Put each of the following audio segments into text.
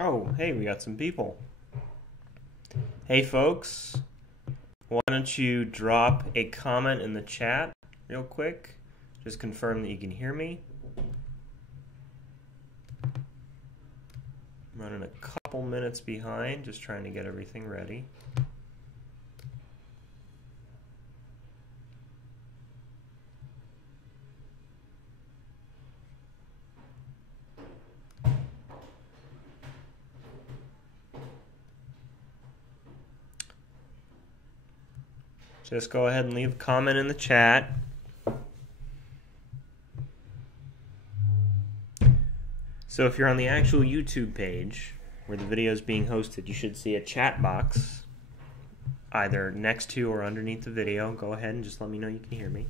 Oh, hey, we got some people. Hey, folks, why don't you drop a comment in the chat real quick? Just confirm that you can hear me. I'm running a couple minutes behind, just trying to get everything ready. Just go ahead and leave a comment in the chat. So if you're on the actual YouTube page where the video is being hosted, you should see a chat box either next to or underneath the video. Go ahead and just let me know you can hear me.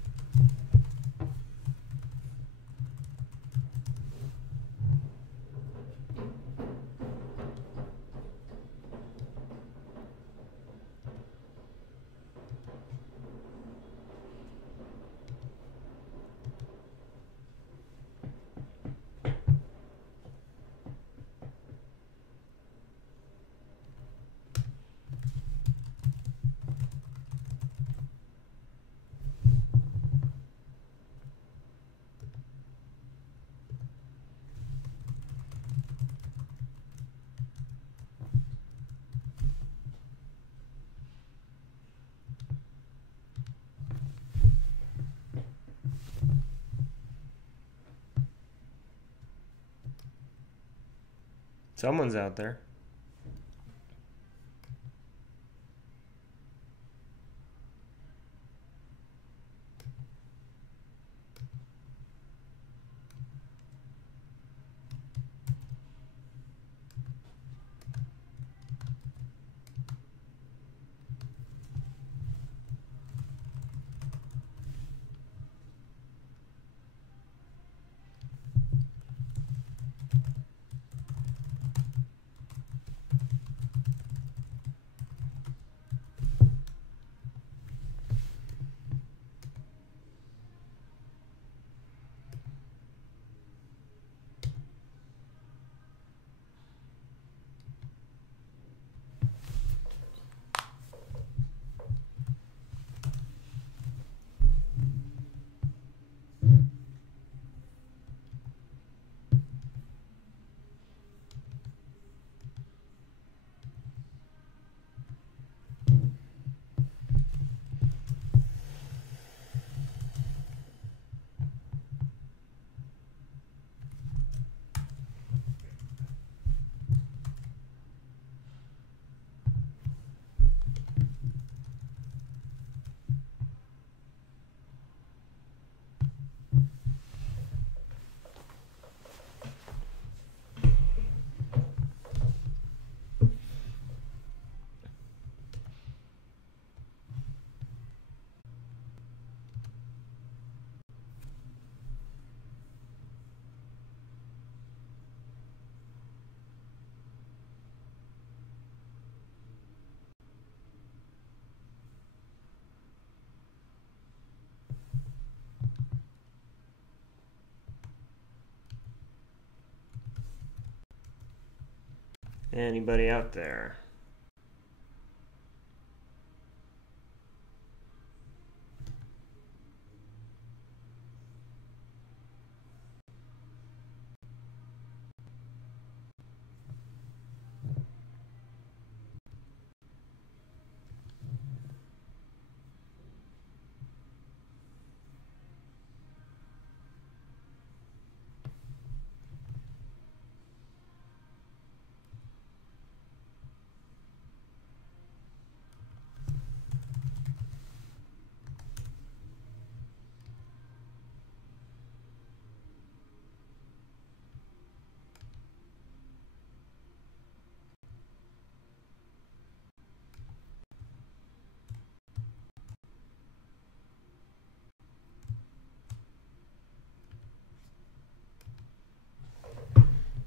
Someone's out there. Anybody out there?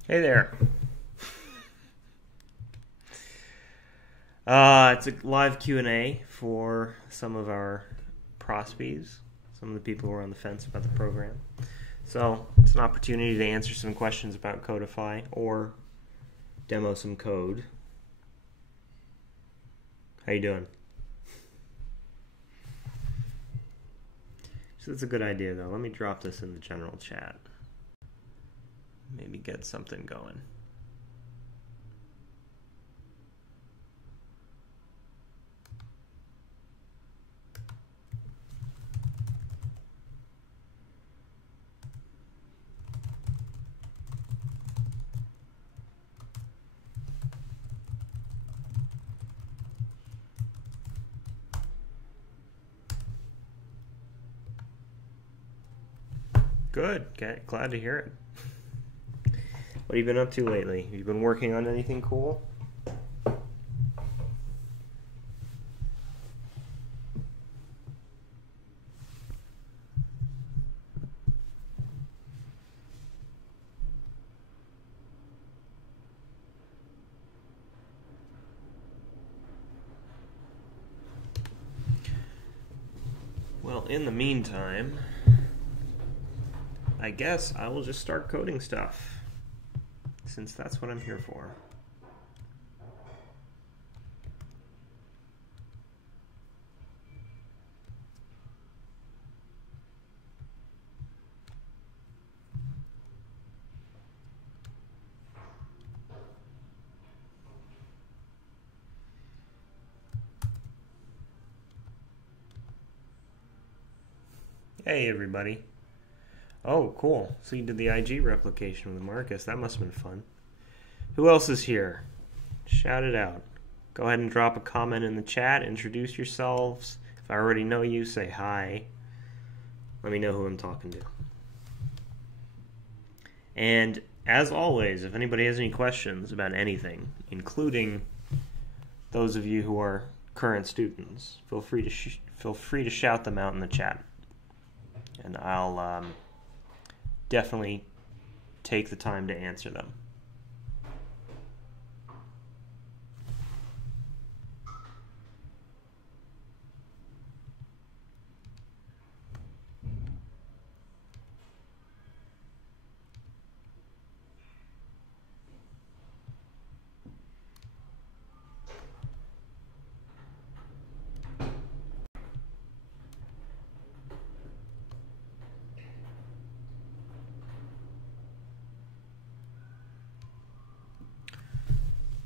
Hey there. It's a live Q&A for some of our prospies, some of the people who are on the fence about the program. So it's an opportunity to answer some questions about Codify or demo some code. How you doing? So that's a good idea though. Let me drop this in the general chat. Maybe get something going. Good. Glad to hear it. What have you been up to lately? Have you been working on anything cool? Well, in the meantime, I guess I will just start coding stuff, since that's what I'm here for. Hey everybody. Oh, cool. So you did the IG replication with Marcus. That must have been fun. Who else is here? Shout it out. Go ahead and drop a comment in the chat. Introduce yourselves. If I already know you, say hi. Let me know who I'm talking to. And as always, if anybody has any questions about anything, including those of you who are current students, feel free to shout them out in the chat. And I'll definitely take the time to answer them.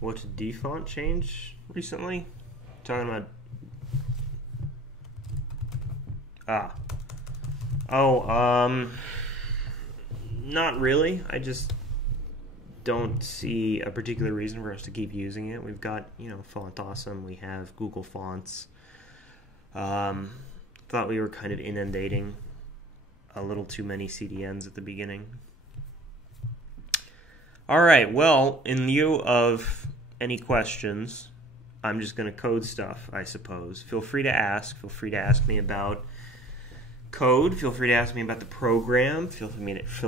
What did defont change recently? Talking about not really. I just don't see a particular reason for us to keep using it. We've got, Font Awesome. We have Google Fonts. Thought we were kind of inundating a little too many CDNs at the beginning. All right, well, in lieu of any questions, I'm just going to code stuff, I suppose. Feel free to ask. Feel free to ask me about code. Feel free to ask me about the program. Feel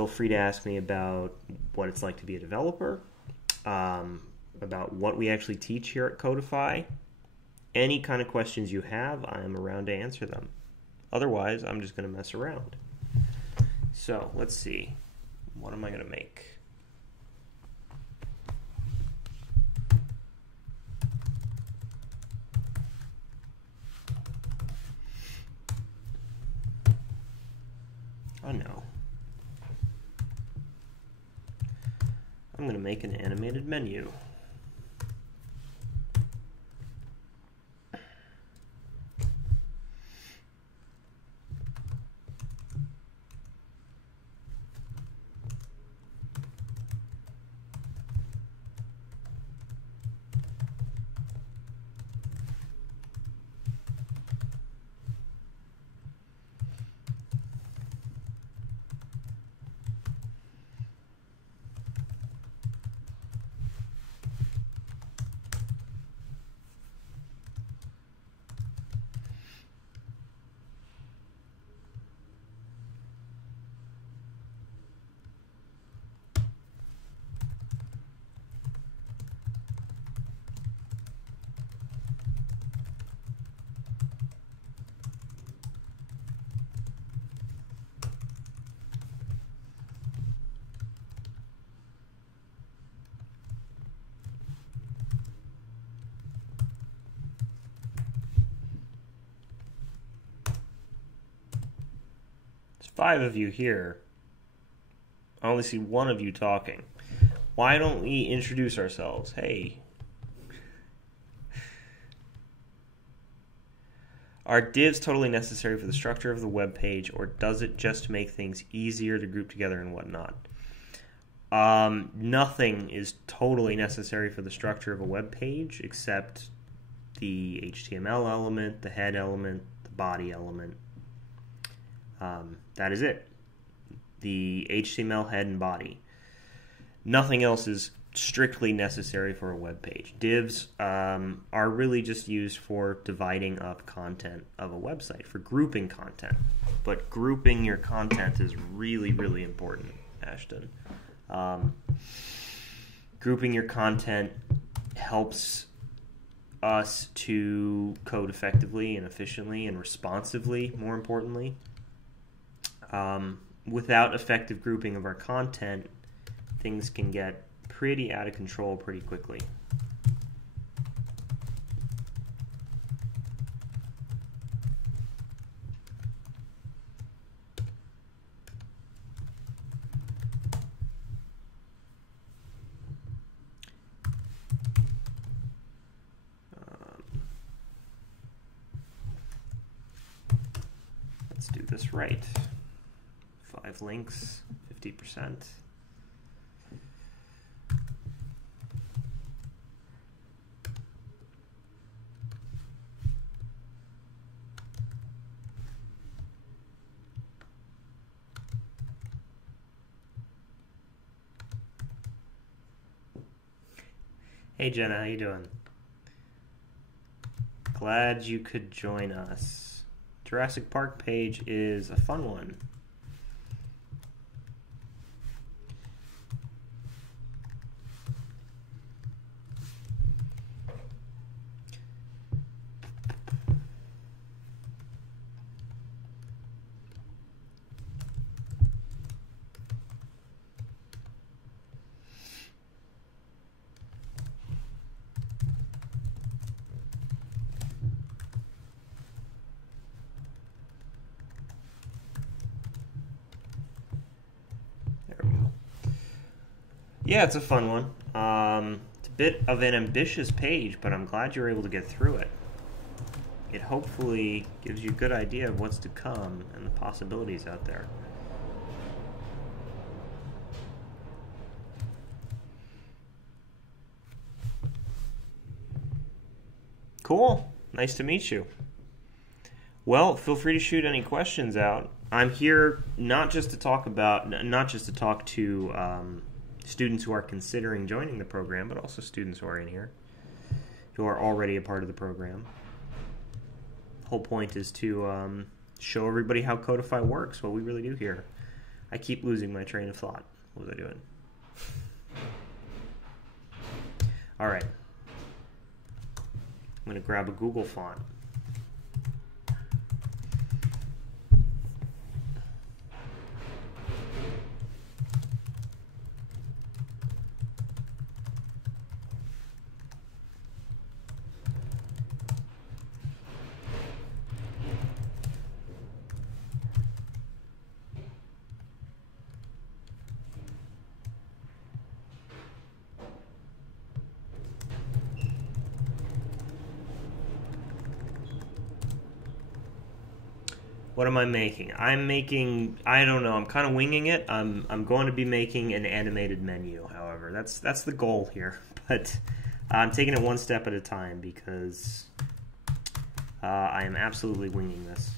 free to ask me about what it's like to be a developer, about what we actually teach here at Codify. Any kind of questions you have, I am around to answer them. Otherwise, I'm just going to mess around. So, let's see. What am I going to make? Oh no. I'm going to make an animated menu. 5 of you here. I only see 1 of you talking. Why don't we introduce ourselves? Hey. Are divs totally necessary for the structure of the web page, or does it just make things easier to group together and whatnot? Nothing is totally necessary for the structure of a web page except the HTML element, the head element, the body element. That is it. The HTML head and body. Nothing else is strictly necessary for a web page. Divs are really just used for dividing up content of a website, for grouping content. But grouping your content is really, really important, Ashton. Grouping your content helps us to code effectively and efficiently and responsively, more importantly. Without effective grouping of our content, things can get pretty out of control pretty quickly. Let's do this right. 5 links, 50%. Hey Jenna, how you doing? Glad you could join us. Jurassic Park page is a fun one. Yeah, it's a fun one. It's a bit of an ambitious page, but I'm glad you were able to get through it. It hopefully gives you a good idea of what's to come and the possibilities out there. Cool. Nice to meet you. Well, feel free to shoot any questions out. I'm here not just to talk to students who are considering joining the program, but also students who are in here, who are already a part of the program. The whole point is to show everybody how Codify works, what we really do here. I keep losing my train of thought. What was I doing? All right. I'm going to grab a Google font. What am I making? I don't know, I'm kind of winging it. I'm going to be making an animated menu, however. That's the goal here. But I'm taking it one step at a time because I am absolutely winging this.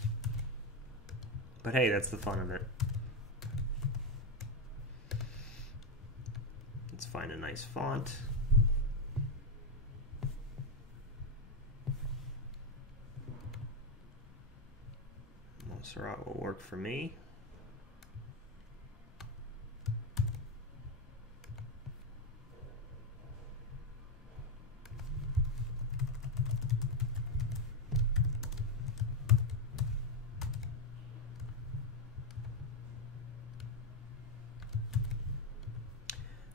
But hey, that's the fun of it. Let's find a nice font. Montserrat will work for me.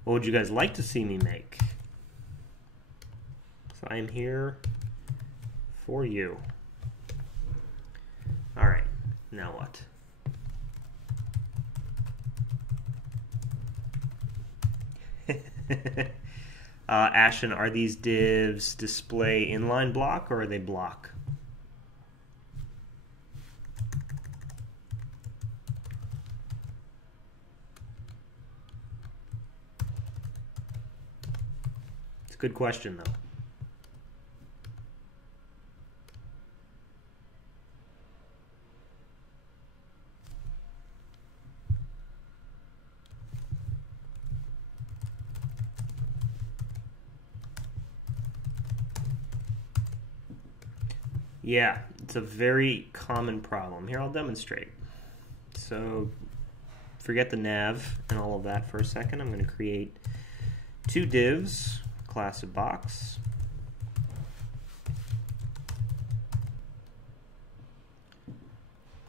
What would you guys like to see me make? So I am here for you. All right, now what? Ashton, are these divs display inline block or are they block? It's a good question, though. Yeah, it's a very common problem. Here, I'll demonstrate. So, forget the nav and all of that for a second. I'm going to create two divs, class of box.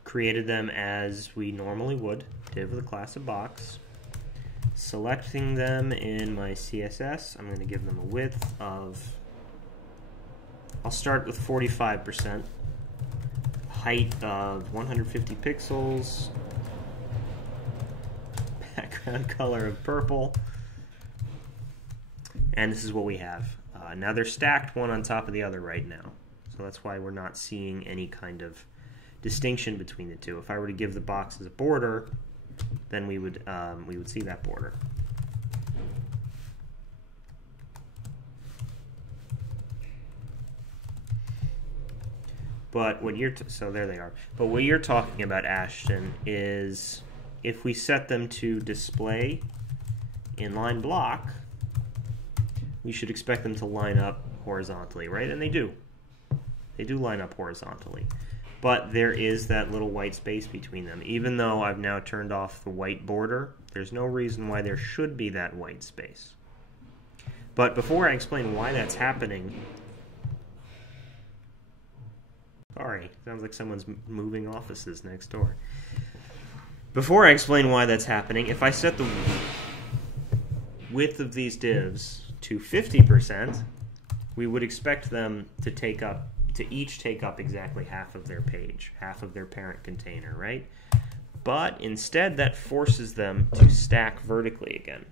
Created them as we normally would, div with a class of box. Selecting them in my CSS, I'm going to give them a width of, I'll start with 45%, height of 150 pixels, background color of purple, and this is what we have. Now they're stacked one on top of the other right now, so that's why we're not seeing any kind of distinction between the two. If I were to give the boxes a border, then we would see that border. But what you're so there they are. But what you're talking about, Ashton, is if we set them to display inline block, we should expect them to line up horizontally, right? And they do. They do line up horizontally. But there is that little white space between them. Even though I've now turned off the white border, there's no reason why there should be that white space. But before I explain why that's happening, sorry, sounds like someone's moving offices next door. Before I explain why that's happening, if I set the width of these divs to 50%, we would expect them to each take up exactly half of their page, half of their parent container, right? But instead, that forces them to stack vertically again.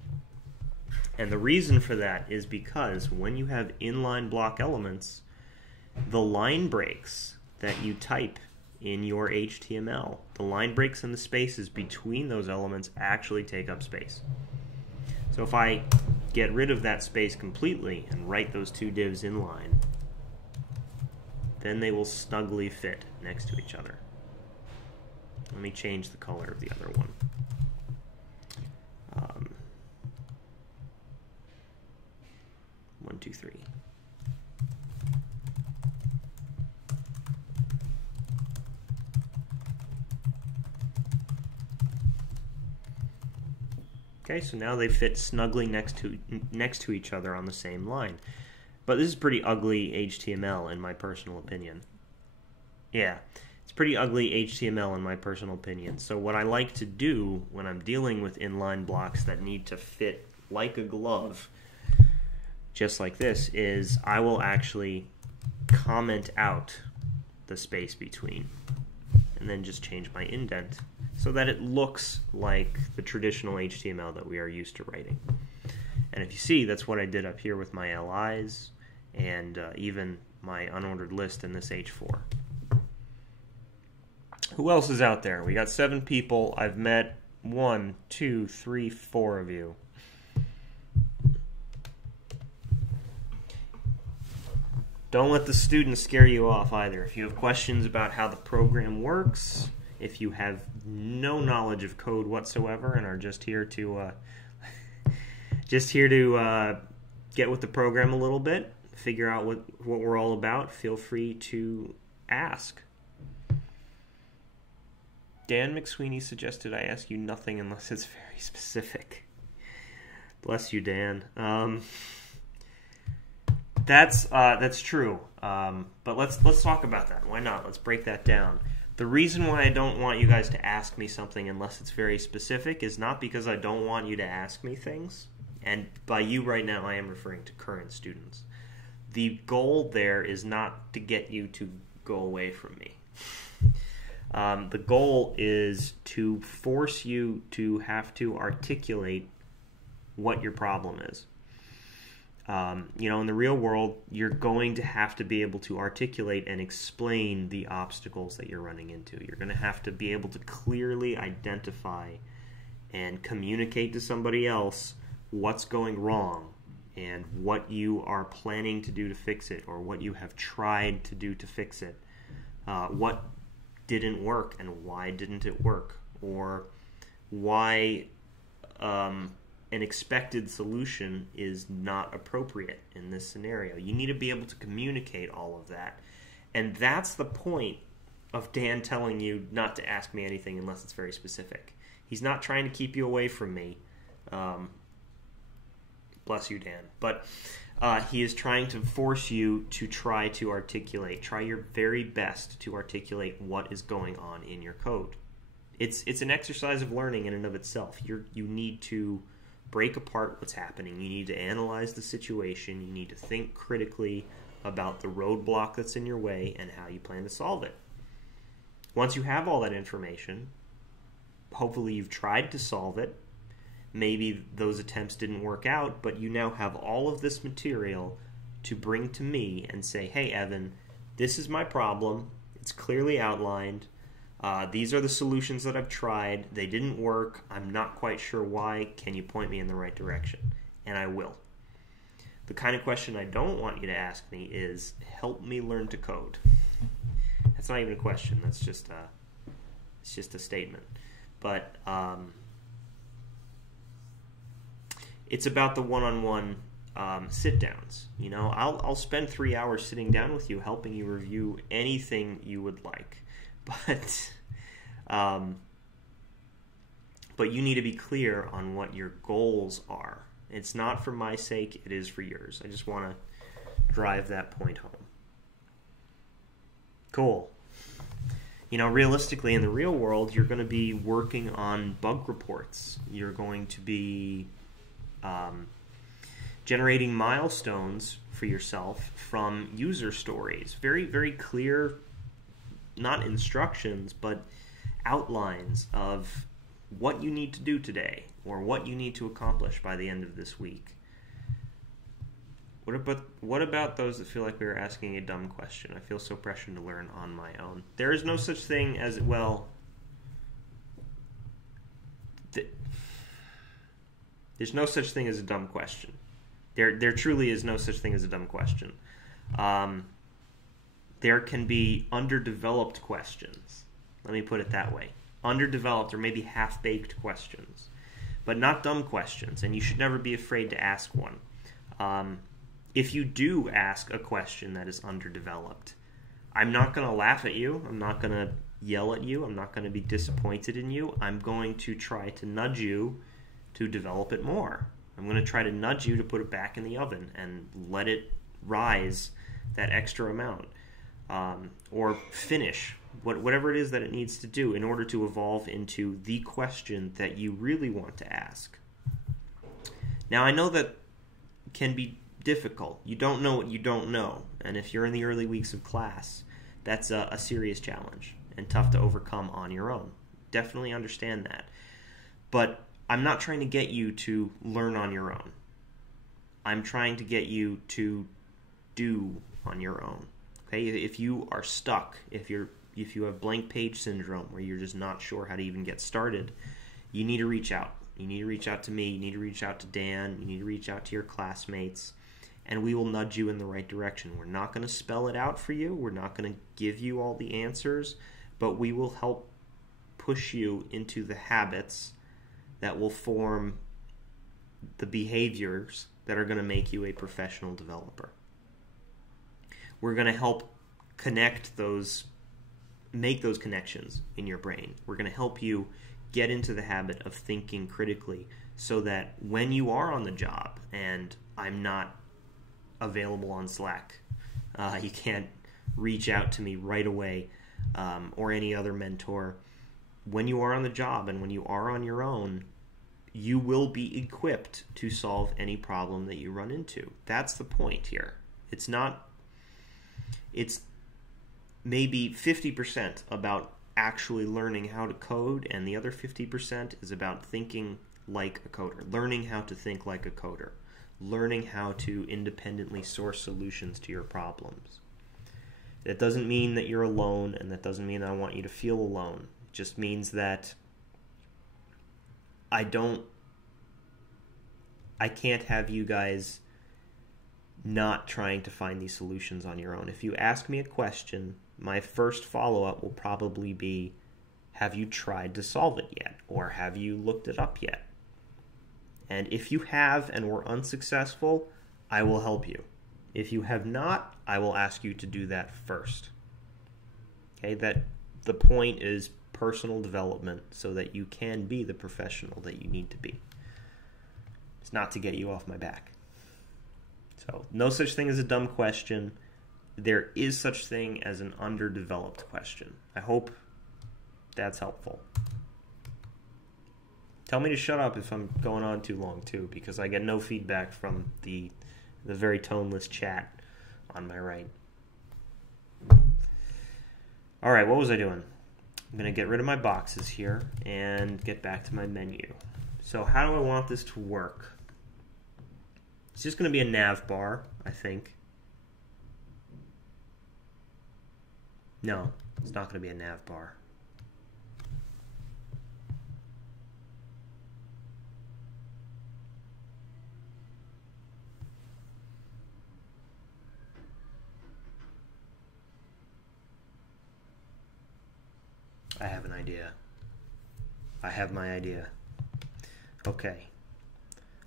And the reason for that is because when you have inline block elements, the line breaks that you type in your HTML, the line breaks and the spaces between those elements actually take up space. So if I get rid of that space completely and write those two divs inline, then they will snugly fit next to each other. Let me change the color of the other one. 1, 2, 3. Okay, so now they fit snugly next to each other on the same line. But this is pretty ugly HTML in my personal opinion. Yeah, it's pretty ugly HTML in my personal opinion. So what I like to do when I'm dealing with inline blocks that need to fit like a glove, just like this, is I will actually comment out the space between and then just change my indent so that it looks like the traditional HTML that we are used to writing. And if you see, that's what I did up here with my LIs and even my unordered list in this H4. Who else is out there? We got 7 people. I've met 1, 2, 3, 4 of you. Don't let the students scare you off either. If you have questions about how the program works, if you have no knowledge of code whatsoever and are just here to get with the program a little bit, figure out what we're all about, feel free to ask. Dan McSweeney suggested I ask you nothing unless it's very specific. Bless you, Dan. That's true. But let's talk about that. Why not? Let's break that down. The reason why I don't want you guys to ask me something unless it's very specific is not because I don't want you to ask me things. And by you right now, I am referring to current students. The goal there is not to get you to go away from me. The goal is to force you to have to articulate what your problem is. In the real world, you're going to have to be able to articulate and explain the obstacles that you're running into. You're going to have to be able to clearly identify and communicate to somebody else what's going wrong and what you are planning to do to fix it, or what you have tried to do to fix it. What didn't work and why didn't it work, or why an expected solution is not appropriate in this scenario. You need to be able to communicate all of that. And that's the point of Dan telling you not to ask me anything unless it's very specific. He's not trying to keep you away from me. Bless you, Dan. But he is trying to force you to try to articulate. Try your very best to articulate what is going on in your code. It's an exercise of learning in and of itself. You need to break apart what's happening. You need to analyze the situation. You need to think critically about the roadblock that's in your way and how you plan to solve it. Once you have all that information, hopefully you've tried to solve it. Maybe those attempts didn't work out, but you now have all of this material to bring to me and say, hey, Evan, this is my problem. It's clearly outlined. These are the solutions that I've tried. They didn't work. I'm not quite sure why. Can you point me in the right direction? And I will. The kind of question I don't want you to ask me is, help me learn to code. That's not even a question. That's just it's just a statement. But it's about the one-on-one sit-downs. I'll spend 3 hours sitting down with you, helping you review anything you would like. But you need to be clear on what your goals are. It's not for my sake, it is for yours. I just want to drive that point home. Cool. Realistically, in the real world, you're going to be working on bug reports. You're going to be generating milestones for yourself from user stories. Very, very clear, not instructions, but outlines of what you need to do today or what you need to accomplish by the end of this week. What about those that feel like we are asking a dumb question? I feel so pressured to learn on my own. There is no such thing as, there's no such thing as a dumb question. There truly is no such thing as a dumb question. There can be underdeveloped questions. Let me put it that way. Underdeveloped or maybe half-baked questions, but not dumb questions, and you should never be afraid to ask one. If you do ask a question that is underdeveloped, I'm not going to laugh at you. I'm not going to yell at you. I'm not going to be disappointed in you. I'm going to try to nudge you to develop it more. I'm going to try to nudge you to put it back in the oven and let it rise that extra amount. Or finish whatever it is that it needs to do in order to evolve into the question that you really want to ask. Now, I know that can be difficult. You don't know what you don't know, and if you're in the early weeks of class, that's a serious challenge and tough to overcome on your own. Definitely understand that. But I'm not trying to get you to learn on your own. I'm trying to get you to do on your own. Okay? If you are stuck, if you have blank page syndrome where you're just not sure how to even get started, you need to reach out. You need to reach out to me. You need to reach out to Dan. You need to reach out to your classmates, and we will nudge you in the right direction. We're not going to spell it out for you. We're not going to give you all the answers, but we will help push you into the habits that will form the behaviors that are going to make you a professional developer. We're going to help make those connections in your brain. We're going to help you get into the habit of thinking critically so that when you are on the job and I'm not available on Slack, you can't reach out to me right away, or any other mentor. When you are on the job and when you are on your own, you will be equipped to solve any problem that you run into. That's the point here. It's maybe 50% about actually learning how to code, and the other 50% is about thinking like a coder, learning how to think like a coder, learning how to independently source solutions to your problems. That doesn't mean that you're alone, and that doesn't mean I want you to feel alone. It just means that I can't have you guys not trying to find these solutions on your own. If you ask me a question, my first follow-up will probably be, have you tried to solve it yet? Or have you looked it up yet? And if you have and were unsuccessful, I will help you. If you have not, I will ask you to do that first. Okay, that the point is personal development so that you can be the professional that you need to be. It's not to get you off my back. So, no such thing as a dumb question. There is such thing as an underdeveloped question. I hope that's helpful. Tell me to shut up if I'm going on too long, too, because I get no feedback from the very toneless chat on my right. All right, what was I doing? I'm going to get rid of my boxes here and get back to my menu. So how do I want this to work? It's just going to be a nav bar, I think. No, it's not going to be a nav bar. I have an idea. I have my idea. Okay,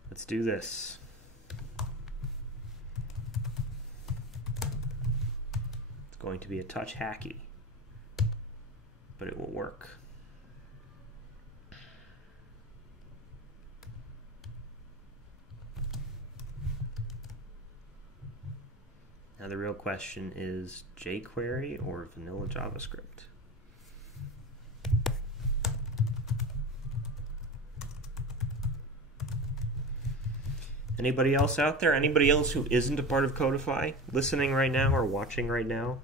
let's do this. It's going to be a touch hacky, but it will work. Now the real question is jQuery or vanilla JavaScript? Anybody else out there? Anybody else who isn't a part of Codify listening right now or watching right now?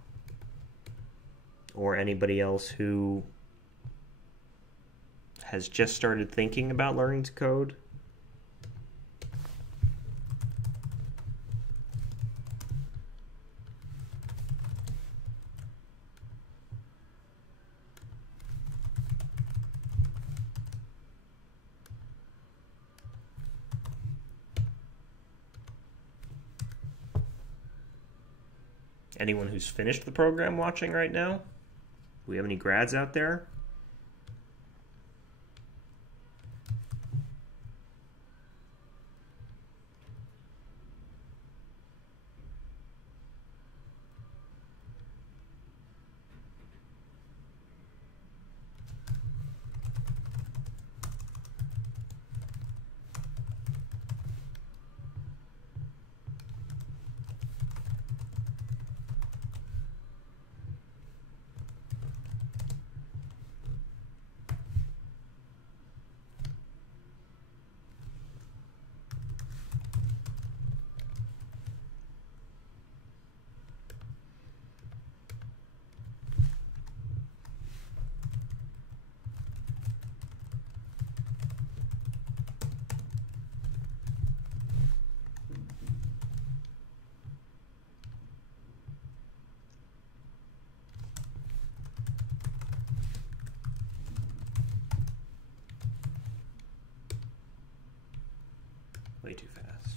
Or anybody else who has just started thinking about learning to code? Anyone who's finished the program watching right now? Do we have any grads out there? Way too fast.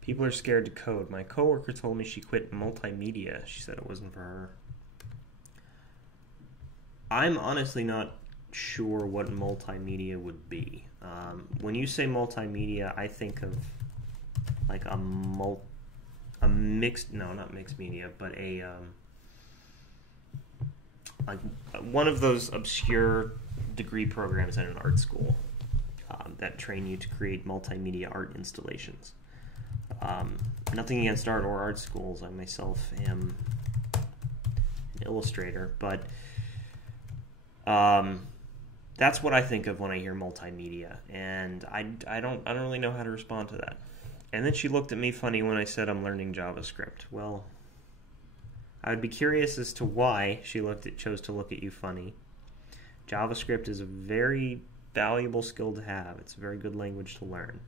People are scared to code. My coworker told me she quit multimedia. She said it wasn't for her. I'm honestly not sure what multimedia would be. When you say multimedia, I think of like a mixed, no, not mixed media, but like one of those obscure degree programs at an art school. that train you to create multimedia art installations. Nothing against art or art schools. I myself am an illustrator, but that's what I think of when I hear multimedia, and I don't really know how to respond to that. And then she looked at me funny when I said I'm learning JavaScript. Well, I would be curious as to why she chose to look at you funny. JavaScript is a very valuable skill to have. It's a very good language to learn.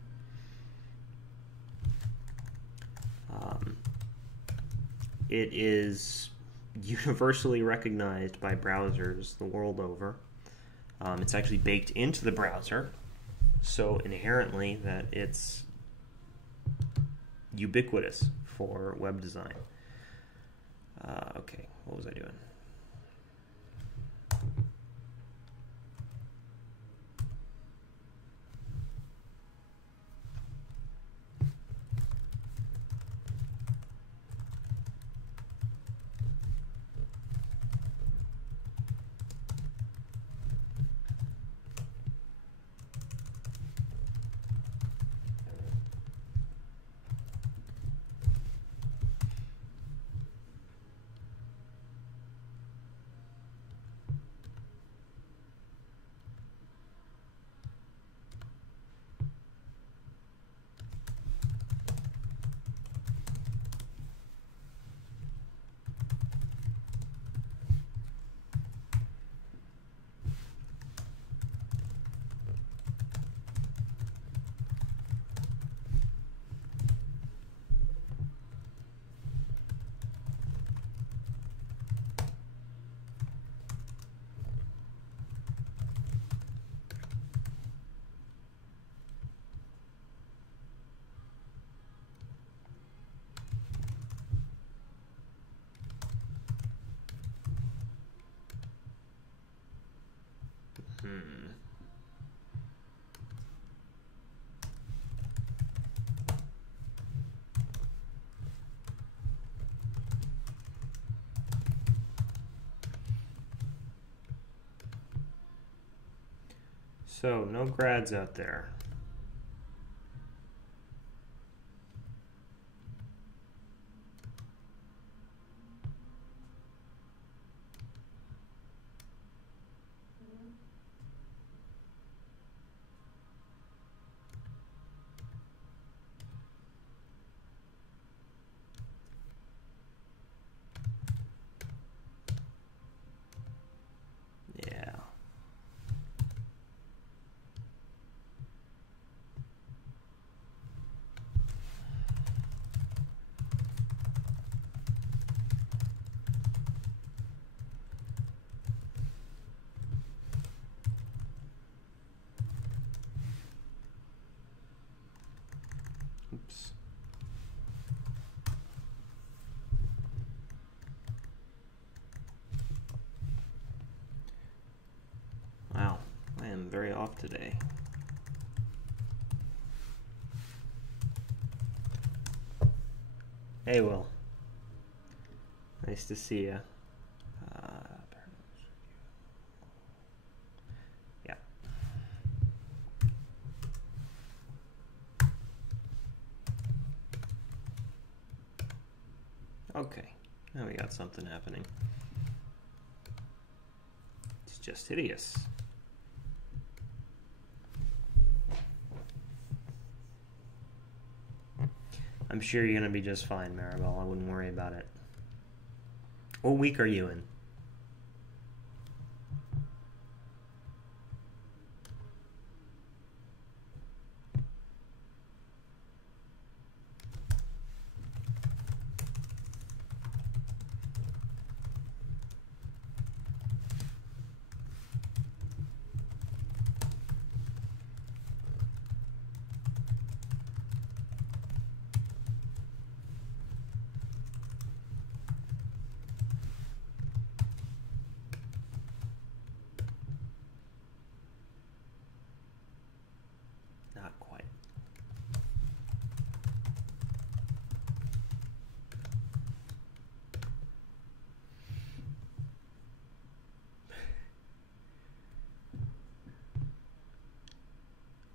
It is universally recognized by browsers the world over. It's actually baked into the browser, so inherently that it's ubiquitous for web design. Okay, what was I doing? So, no grads out there. Yeah. Oops. Wow, I am very off today. Hey, Will. Nice to see you. Yeah. Okay, now we got something happening. It's just hideous. I'm sure you're going to be just fine, Maribel. I wouldn't worry about it. What week are you in?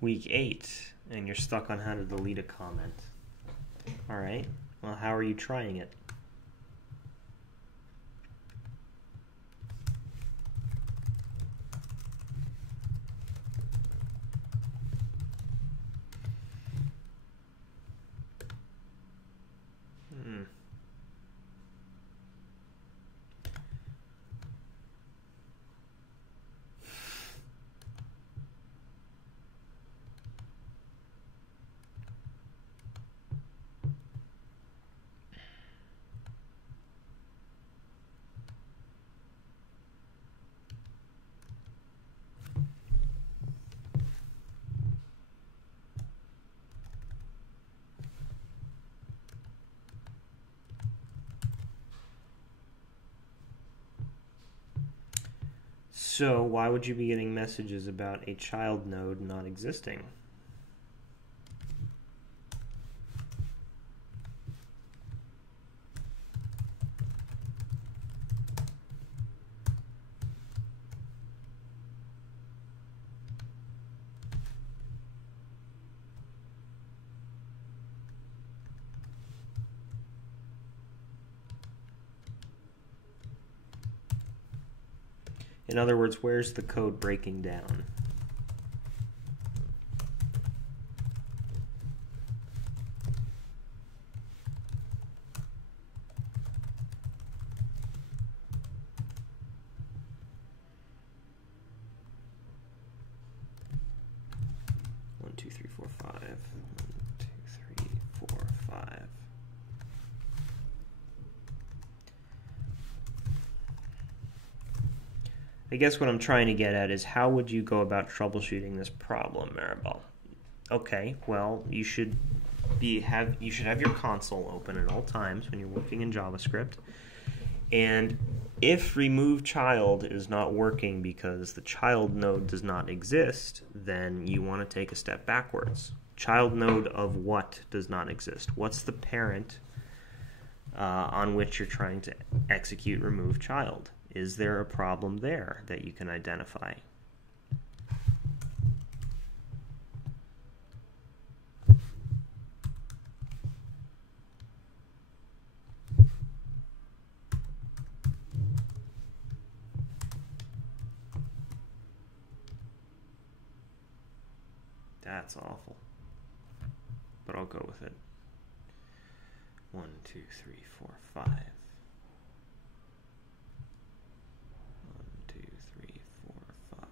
week 8 and you're stuck on how to delete a comment. Alright, well, how are you trying it? So why would you be getting messages about a child node not existing? In other words, where's the code breaking down? One, two, three, four, five. 1, 2, 3, 4, 5. I guess what I'm trying to get at is how would you go about troubleshooting this problem, Maribel? Okay, well, you should have your console open at all times when you're working in JavaScript. And if remove child is not working because the child node does not exist, then you want to take a step backwards. Child node of what does not exist? What's the parent on which you're trying to execute remove child? Is there a problem there that you can identify? That's awful. But I'll go with it. 1, 2, 3, 4, 5. 1, 2, 3, 4, 5.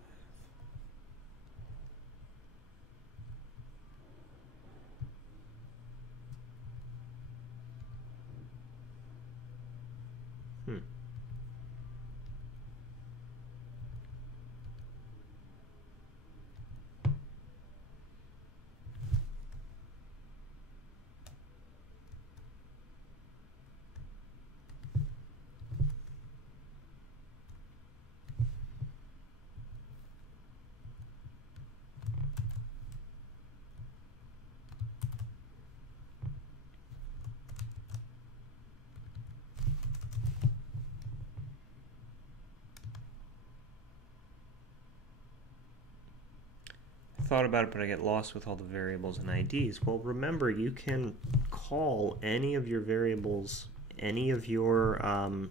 Thought about it, but I get lost with all the variables and IDs. Well, remember, you can call any of your variables, any of your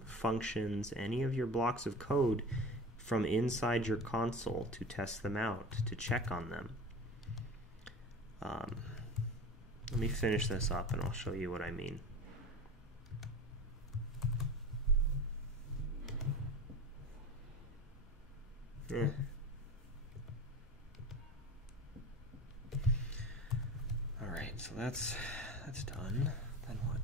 functions, any of your blocks of code from inside your console to test them out, to check on them. Let me finish this up and I'll show you what I mean. Alright, so that's done. Then what?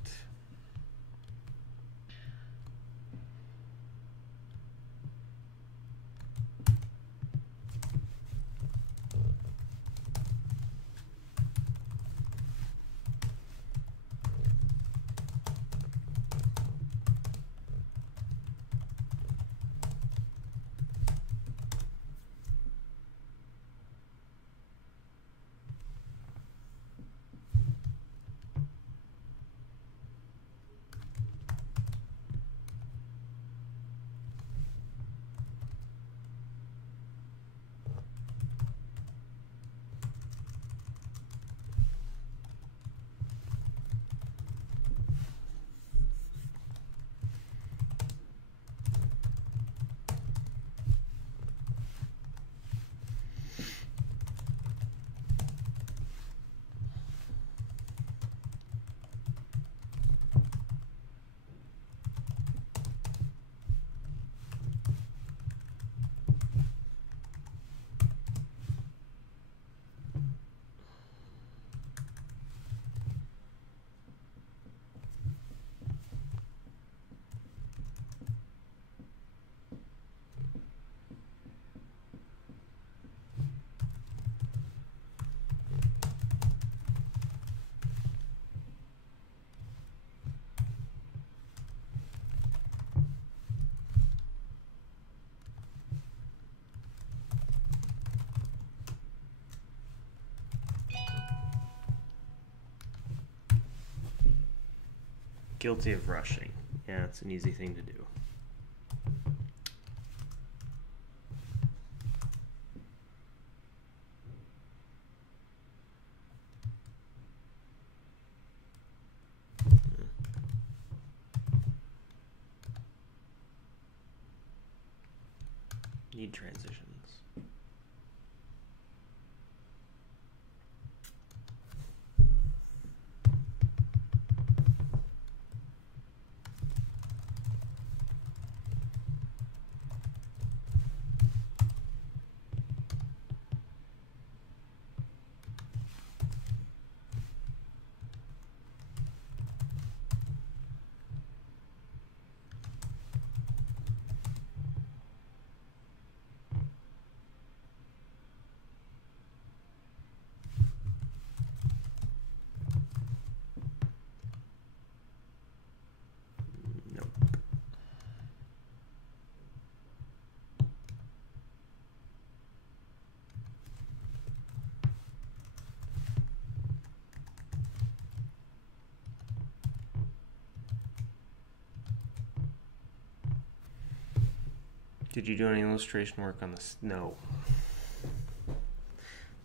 Guilty of rushing. Yeah, it's an easy thing to do. Need transitions. Did you do any illustration work on this? No.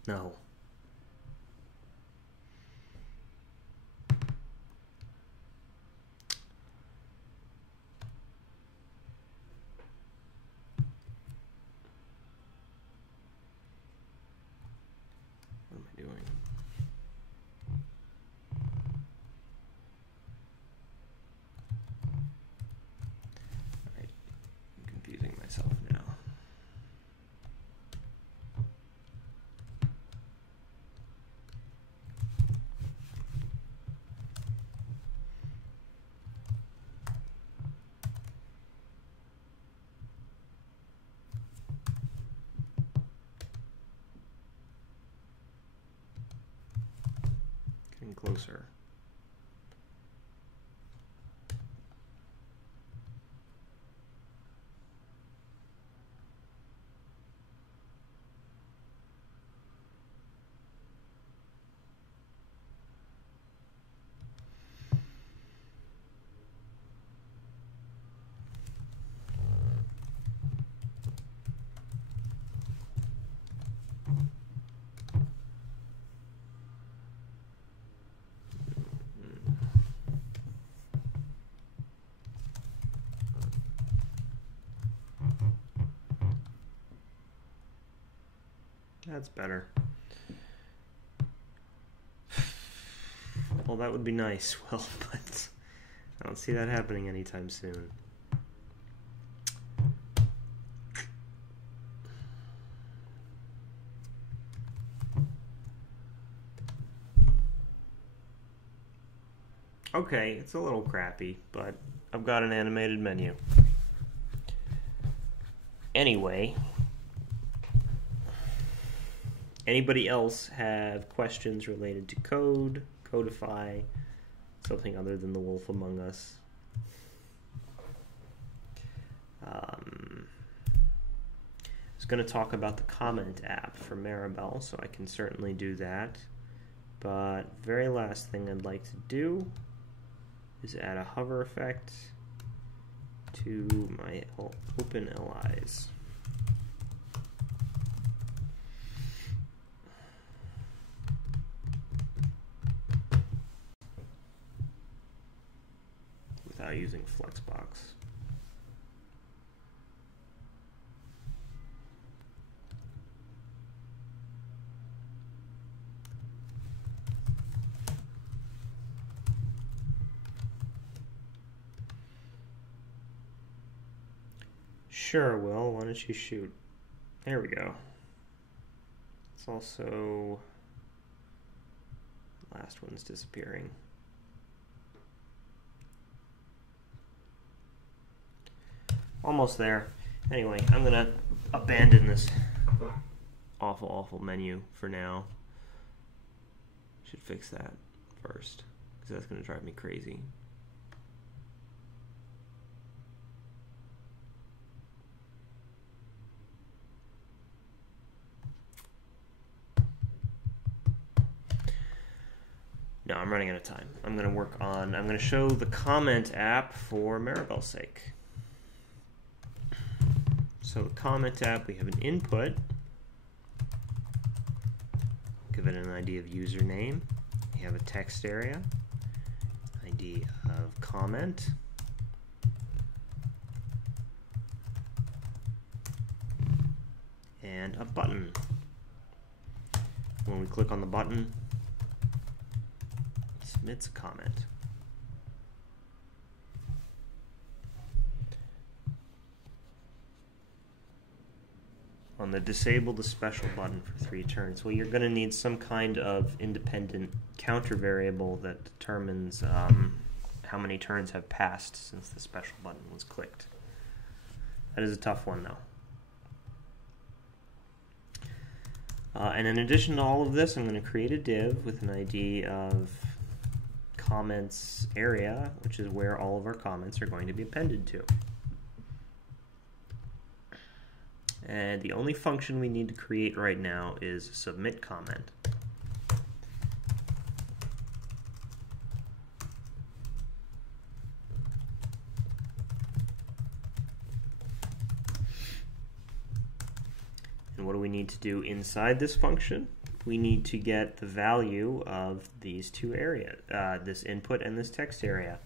No. What am I doing? Myself now. Getting closer. That's better. Well, that would be nice, Will, but I don't see that happening anytime soon. Okay, it's a little crappy, but I've got an animated menu. Anyway, anybody else have questions related to code, Codify, something other than The Wolf Among Us? I was going to talk about the comment app for Maribel, so I can certainly do that. But very last thing I'd like to do is add a hover effect to my open LIs. Without using Flexbox. Sure, Will. Why don't you shoot? There we go. It's also... last one's disappearing. Almost there. Anyway, I'm going to abandon this awful menu for now. Should fix that first, because that's going to drive me crazy. No, I'm running out of time. I'm going to show the comment app for Maribel's sake. So the comment app, we have an input. Give it an ID of username. We have a text area, ID of comment, and a button. When we click on the button, it submits a comment. On the disable the special button for 3 turns, well, you're going to need some kind of independent counter variable that determines how many turns have passed since the special button was clicked. That is a tough one, though. And in addition to all of this, I'm going to create a div with an ID of comments area, which is where all of our comments are going to be appended to. And the only function we need to create right now is submit comment. And what do we need to do inside this function? We need to get the value of these two areas, this input and this text area.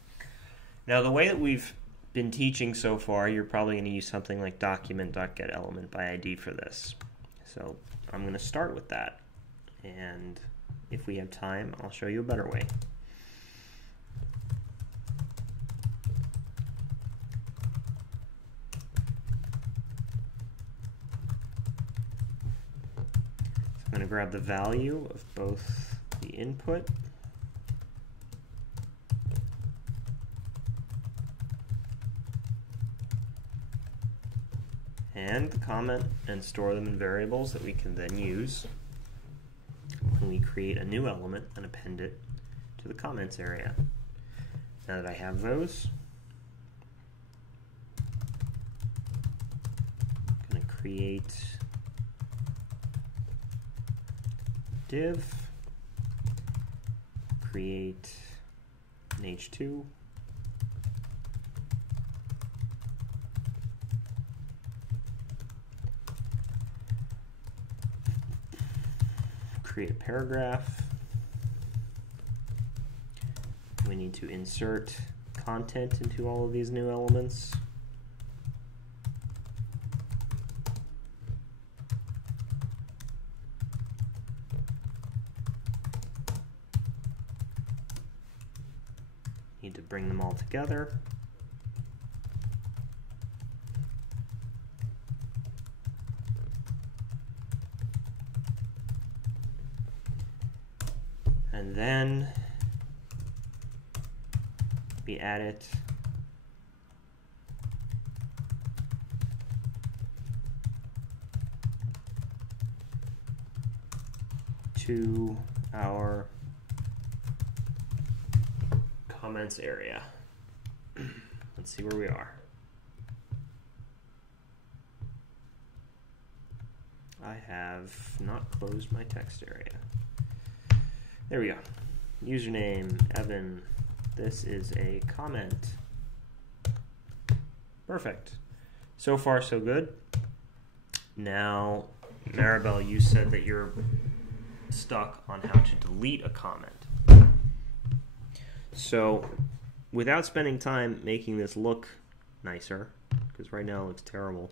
Now, the way that we've been teaching so far, you're probably going to use something like document.getElementById for this. So I'm going to start with that. And if we have time, I'll show you a better way. I'm going to grab the value of both the input and the comment and store them in variables that we can then use when we create a new element and append it to the comments area. Now that I have those, I'm going to create div, create an h2, create a paragraph. We need to insert content into all of these new elements. Need to bring them all together. And then we add it to our comments area. Let's see where we are. I have not closed my text area. There we go. Username, Evan. This is a comment. Perfect. So far, so good. Now, Maribel, you said that you're stuck on how to delete a comment. So, without spending time making this look nicer, because right now it looks terrible,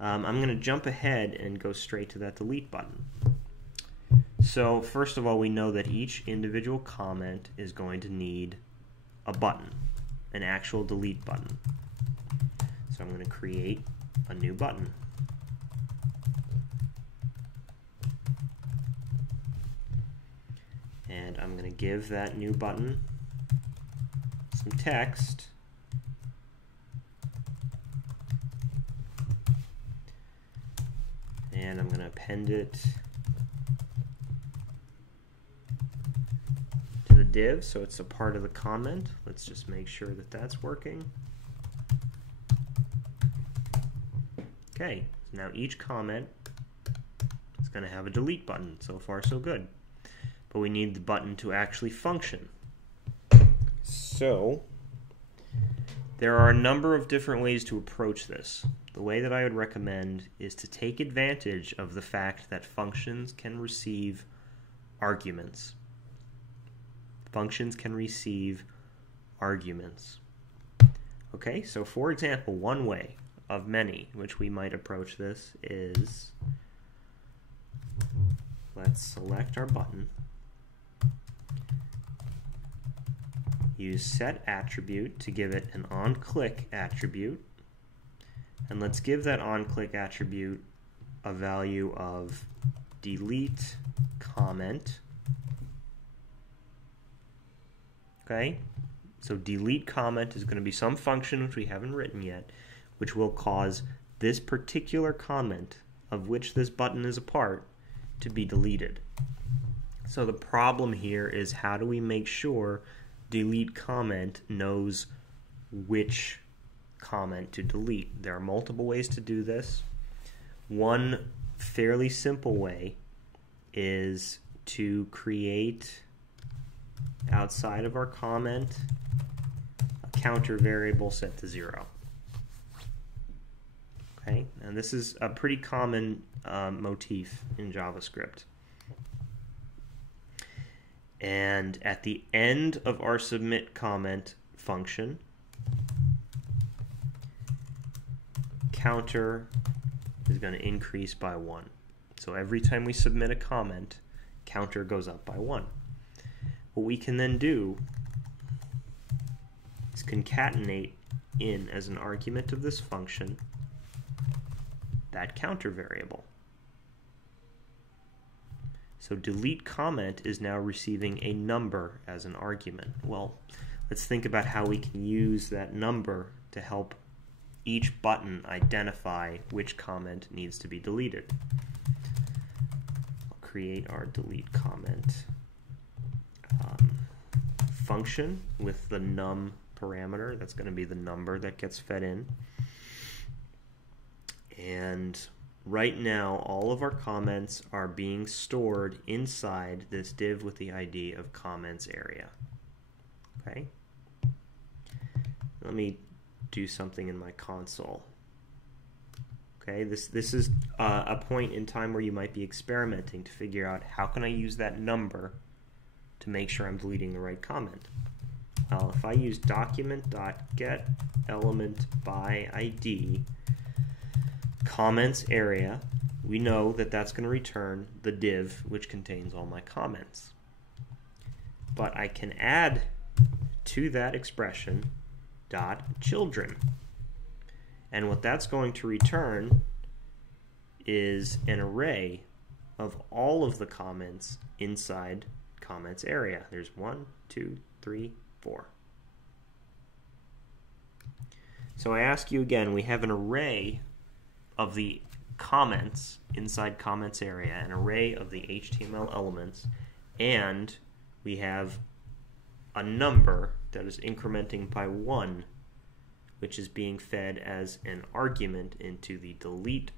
I'm going to jump ahead and go straight to that delete button. So first of all, we know that each individual comment is going to need a button, an actual delete button. So I'm going to create a new button. And I'm going to give that new button some text. And I'm going to append it to the div, so it's a part of the comment. Let's just make sure that that's working. Okay, so now each comment is going to have a delete button. So far, so good. but we need the button to actually function. So there are a number of different ways to approach this. The way that I would recommend is to take advantage of the fact that functions can receive arguments. Functions can receive arguments. Okay, so for example, one way of many which we might approach this is, let's select our button, use set attribute to give it an on-click attribute, and let's give that on-click attribute a value of delete comment. Okay, so delete comment is going to be some function which we haven't written yet, which will cause this particular comment, of which this button is a part, to be deleted. So the problem here is, how do we make sure delete comment knows which comment to delete? There are multiple ways to do this. One fairly simple way is to create, outside of our comment, a counter variable set to 0. Okay, and this is a pretty common motif in JavaScript. And at the end of our submit comment function, counter is going to increase by 1. So every time we submit a comment, counter goes up by 1. What we can then do is concatenate in as an argument of this function that counter variable. So delete comment is now receiving a number as an argument. Well, let's think about how we can use that number to help each button identify which comment needs to be deleted. I'll create our delete comment function with the num parameter. That's going to be the number that gets fed in. And right now, all of our comments are being stored inside this div with the ID of comments area. Okay? Let me do something in my console. Okay, this is a point in time where you might be experimenting to figure out, how can I use that number to make sure I'm deleting the right comment. Well, if I use document.getElementById comments area, we know that that's going to return the div which contains all my comments. But I can add to that expression .children. And what that's going to return is an array of all of the comments inside comments area. There's 1, 2, 3, 4. So I ask you again, we have an array of the comments inside comments area, an array of the HTML elements, and we have a number that is incrementing by 1, which is being fed as an argument into the delete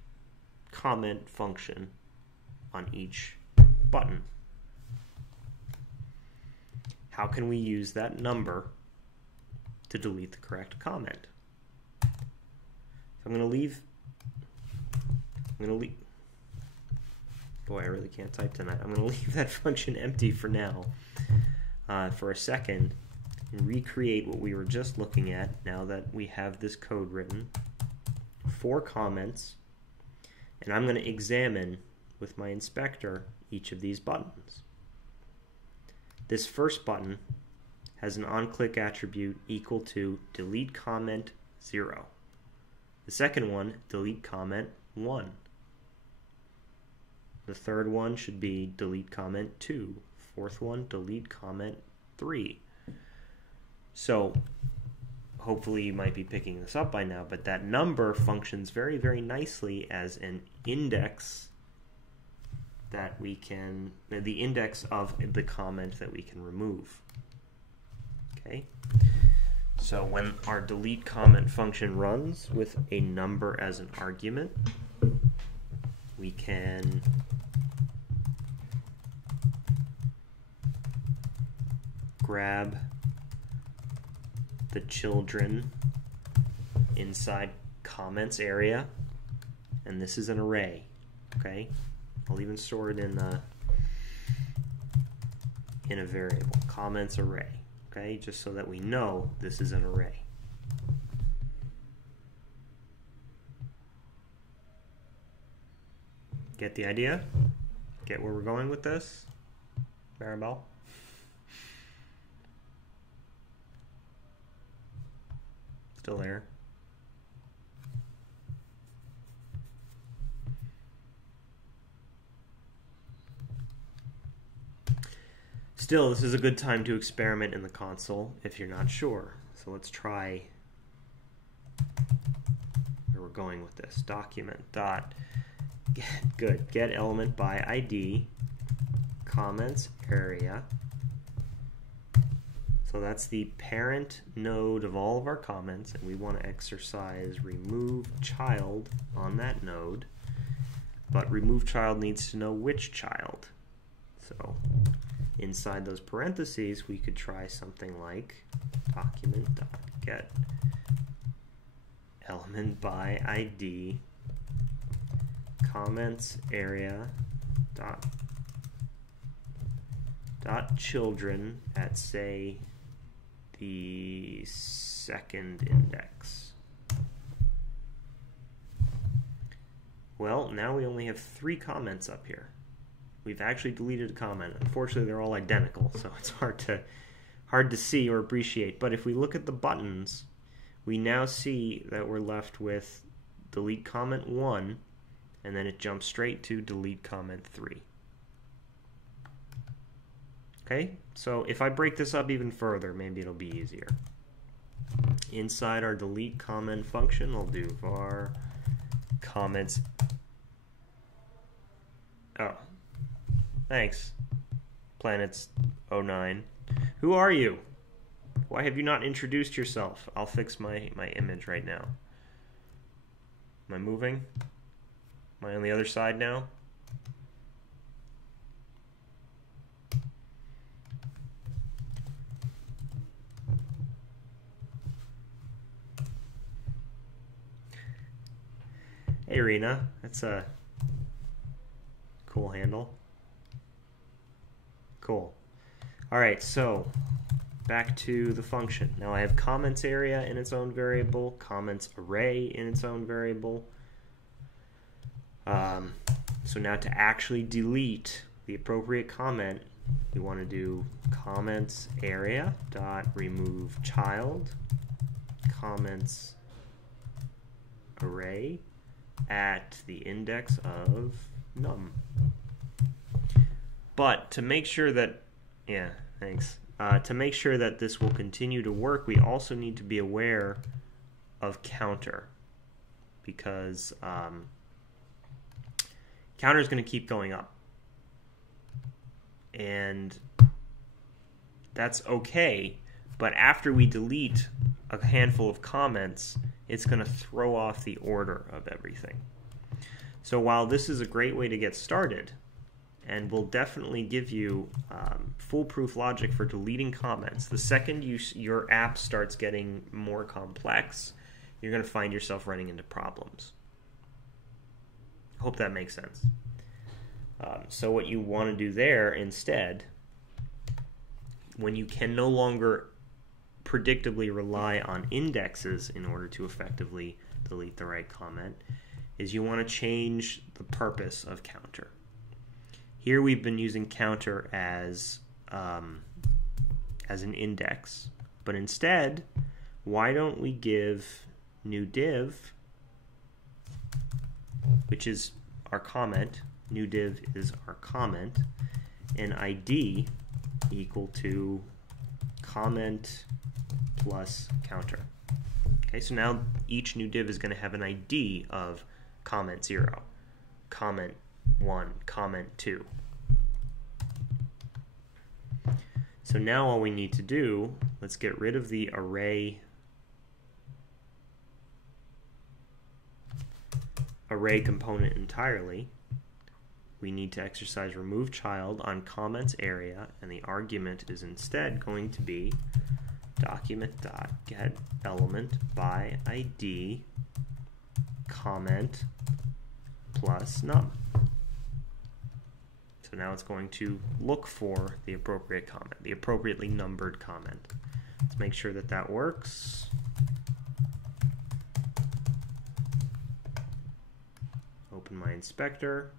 comment function on each button. How can we use that number to delete the correct comment? So I'm going to leave. Boy, I really can't type tonight. I'm going to leave that function empty for now, for a second, and recreate what we were just looking at now that we have this code written. 4 comments, and I'm going to examine with my inspector each of these buttons. This first button has an on-click attribute equal to delete comment 0. The second one, delete comment 1. The third one should be delete comment 2. Fourth one, delete comment 3. So hopefully you might be picking this up by now, but that number functions very, very nicely as an index that we can, the index of the comment that we can remove. Okay? So when our delete comment function runs with a number as an argument, we can grab the children inside comments area, and this is an array. Okay, I'll even store it in a variable, comments array. Okay, just so that we know this is an array. Get the idea? Get where we're going with this? Maribel? Still there? Still, this is a good time to experiment in the console if you're not sure. So let's try where we're going with this. Document dot get element by ID, comments area. So that's the parent node of all of our comments, and we want to exercise remove child on that node. But remove child needs to know which child. So inside those parentheses, we could try something like document.get element by ID, comments area dot children at, say, the second index. Well, now we only have 3 comments up here. We've actually deleted a comment. Unfortunately, they're all identical, so it's hard to see or appreciate. But if we look at the buttons, we now see that we're left with delete comment 1, and then it jumps straight to delete comment 3. Okay, so if I break this up even further, maybe it'll be easier. Inside our delete comment function, I'll do var comments. Oh, thanks, Planets09. Who are you? Why have you not introduced yourself? I'll fix my image right now. Am I moving? Am I on the other side now? Hey, Rena. That's a cool handle. Cool. All right, so back to the function. Now I have comments area in its own variable, comments array in its own variable. So now to actually delete the appropriate comment, we want to do comments area dot remove child, comments array at the index of num. But to make sure that, to make sure that this will continue to work, we also need to be aware of counter, because counter is going to keep going up, and that's okay. But after we delete a handful of comments, it's going to throw off the order of everything. So while this is a great way to get started, and will definitely give you foolproof logic for deleting comments, the second your app starts getting more complex, you're going to find yourself running into problems. Hope that makes sense. So what you want to do there instead, when you can no longer predictably rely on indexes in order to effectively delete the right comment, is you want to change the purpose of counter. Here we've been using counter as an index, but instead, why don't we give new div, which is our comment, new div is our comment, and ID equal to comment plus counter. Okay, so now each new div is going to have an ID of comment 0, comment 1, comment 2. So now all we need to do, let's get rid of the array component entirely. we need to exercise remove child on comments area, and the argument is instead going to be document.get element by ID comment plus num. So now it's going to look for the appropriate comment, the appropriately numbered comment. Let's make sure that that works. Open my inspector.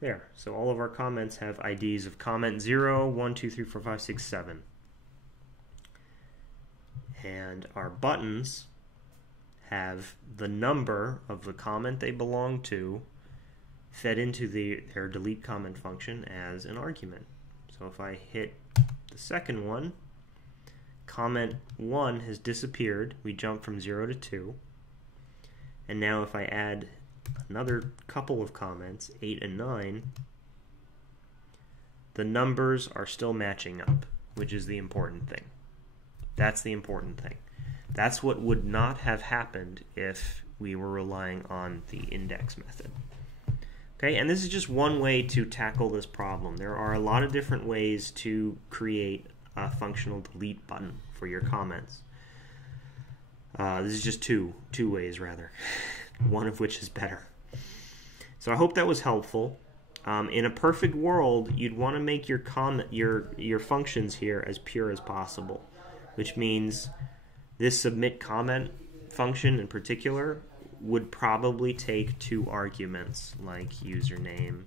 There. So all of our comments have IDs of comment 0, 1, 2, 3, 4, 5, 6, 7. And our buttons have the number of the comment they belong to fed into their delete comment function as an argument. So if I hit the second one, comment 1 has disappeared. We jump from 0 to 2. And now if I add another couple of comments, 8 and 9, the numbers are still matching up, which is the important thing. That's the important thing. That's what would not have happened if we were relying on the index method. Okay, and this is just one way to tackle this problem. There are a lot of different ways to create a functional delete button for your comments. This is just two ways, rather. One of which is better. So I hope that was helpful. In a perfect world, you'd want to make your functions here as pure as possible, which means this submit comment function in particular would probably take 2 arguments like username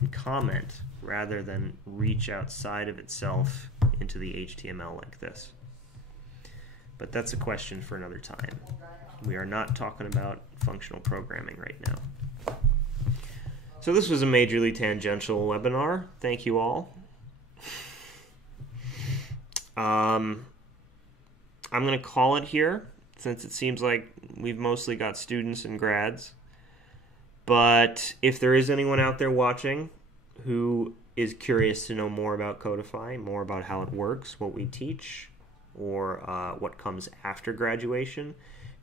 and comment rather than reach outside of itself into the HTML like this. But that's a question for another time. We are not talking about functional programming right now. So this was a majorly tangential webinar. Thank you all. I'm going to call it here since it seems like we've mostly got students and grads. But if there is anyone out there watching who is curious to know more about Codify, more about how it works, what we teach, or what comes after graduation,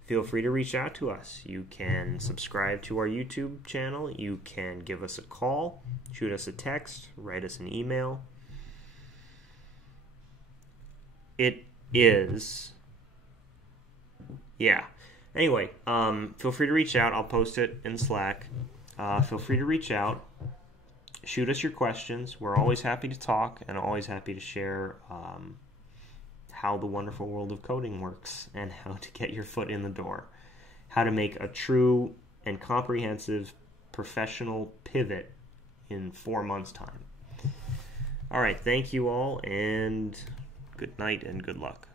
feel free to reach out to us. You can subscribe to our YouTube channel. You can give us a call, shoot us a text, write us an email. It is... yeah. Anyway, feel free to reach out. I'll post it in Slack. Feel free to reach out. Shoot us your questions. We're always happy to talk and always happy to share how the wonderful world of coding works and how to get your foot in the door. How to make a true and comprehensive professional pivot in 4 months' time. All right, thank you all, and good night and good luck.